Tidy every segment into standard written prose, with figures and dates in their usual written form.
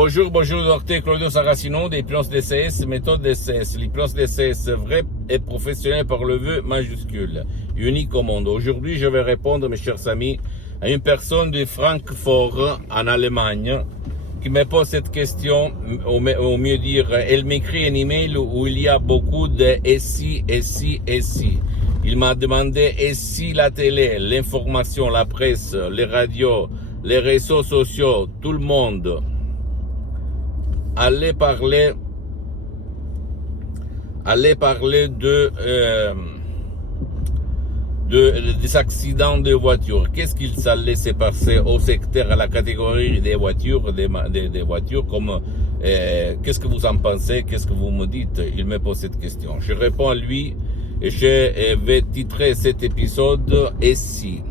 Bonjour, docteur Claudio Saracino d'Hypnose DCS, méthode DCS. L'hypnose DCS vrai et professionnel par le vœu majuscule, unique au monde. Aujourd'hui, je vais répondre, mes chers amis, à une personne de Francfort, en Allemagne, qui me pose cette question, au mieux dire, elle m'écrit un email où il y a beaucoup de et si. Il m'a demandé et si la télé, l'information, la presse, les radios, les réseaux sociaux, tout le monde allait parler des accidents de voitures. Qu'est-ce qu'il allait se passer au secteur, à la catégorie des voitures, des voitures, comme qu'est-ce que vous en pensez, qu'est-ce que vous me dites? Il me pose cette question. Je réponds à lui et je vais titrer cet épisode « Et si ?»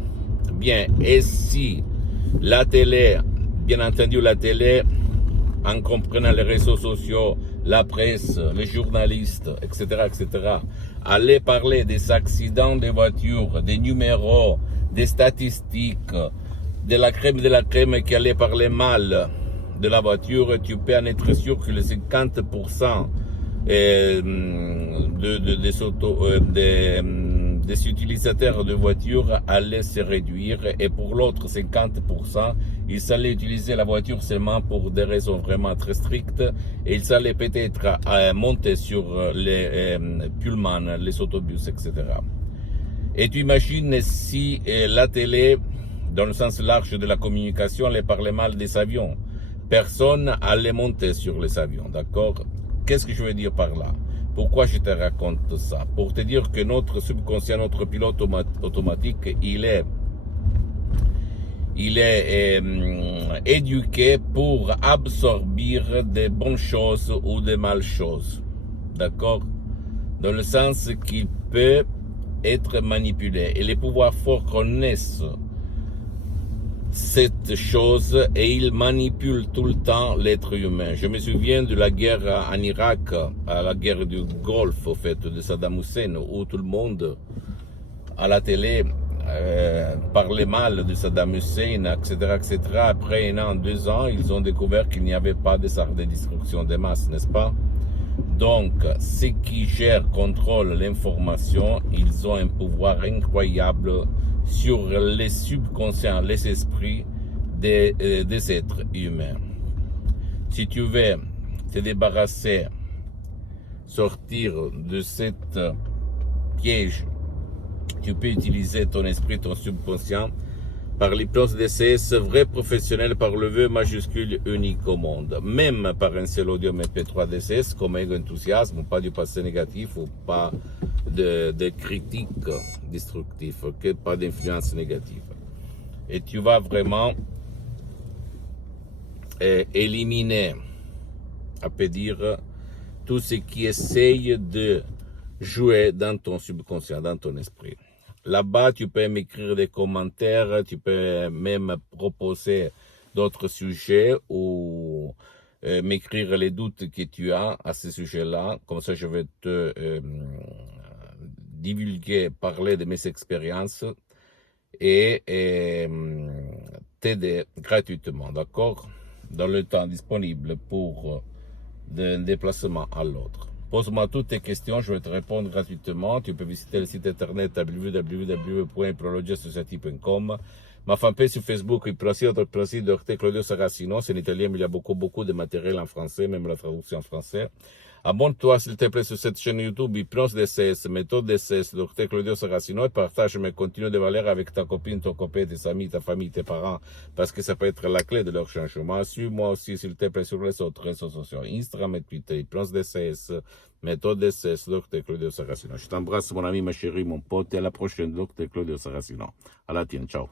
Bien, et si la télé, bien entendu la télé, en comprenant les réseaux sociaux, la presse, les journalistes, etc., allaient parler des accidents de voitures, des numéros, des statistiques, de la crème qui allait parler mal de la voiture, tu peux en être sûr que les 50% des utilisateurs de voitures allaient se réduire, et pour l'autre 50%, ils allaient utiliser la voiture seulement pour des raisons vraiment très strictes, et ils allaient peut-être monter sur les pullmans, les autobus, etc. Et tu imagines si la télé, dans le sens large de la communication, allait parler mal des avions. Personne allait monter sur les avions, d'accord? Qu'est-ce que je veux dire par là? Pourquoi je te raconte ça? Pour te dire que notre subconscient, notre pilote automatique, il est éduqué pour absorber des bonnes choses ou des mauvaises choses. D'accord? Dans le sens qu'il peut être manipulé. Et les pouvoirs forts connaissent cette chose et il manipule tout le temps l'être humain. Je me souviens de la guerre en Irak, à la guerre du Golfe, au fait, de Saddam Hussein, où tout le monde, à la télé, parlait mal de Saddam Hussein, etc. Après 1 an, 2 ans, ils ont découvert qu'il n'y avait pas de armes de destruction de masse, n'est-ce pas? Donc, ceux qui gèrent, contrôlent l'information, ils ont un pouvoir incroyable sur les subconscients, les esprits des êtres humains. Si tu veux te débarrasser, sortir de cette piège, tu peux utiliser ton esprit, ton subconscient, par l'hypnose DCS, vrai professionnel par le vœu majuscule unique au monde. Même par un seul audio MP3 DCS, comme ego enthousiasme, pas du passé négatif ou pas de critiques destructives, pas d'influence négative. Et tu vas vraiment éliminer, à peut dire, tout ce qui essaye de jouer dans ton subconscient, dans ton esprit. Là-bas, tu peux m'écrire des commentaires, tu peux même proposer d'autres sujets ou m'écrire les doutes que tu as à ce sujet-là. Comme ça, je vais te divulguer, parler de mes expériences et t'aider gratuitement, d'accord? Dans le temps disponible pour d'un déplacement à l'autre. Pose-moi toutes tes questions, je vais te répondre gratuitement. Tu peux visiter le site internet www.hypnologiasociety.com. Ma fanpage sur Facebook, Hypnosie, Dr Claudio Saracino. C'est en italien, mais il y a beaucoup de matériel en français, même la traduction en français. Abonne-toi, s'il te plaît, sur cette chaîne YouTube, Hypnose DCS, méthode DCS, Dr Claudio Saracino, et partage mes contenus de valeur avec ta copine, ton copain, tes amis, ta famille, tes parents, parce que ça peut être la clé de leur changement. Suis-moi aussi, s'il te plaît, sur les autres réseaux sociaux, Instagram et Twitter, Hypnose DCS, méthode DCS, Dr Claudio Saracino. Je t'embrasse, mon ami, ma chérie, mon pote, et à la prochaine, Dr Claudio Saracino. À la tienne, ciao.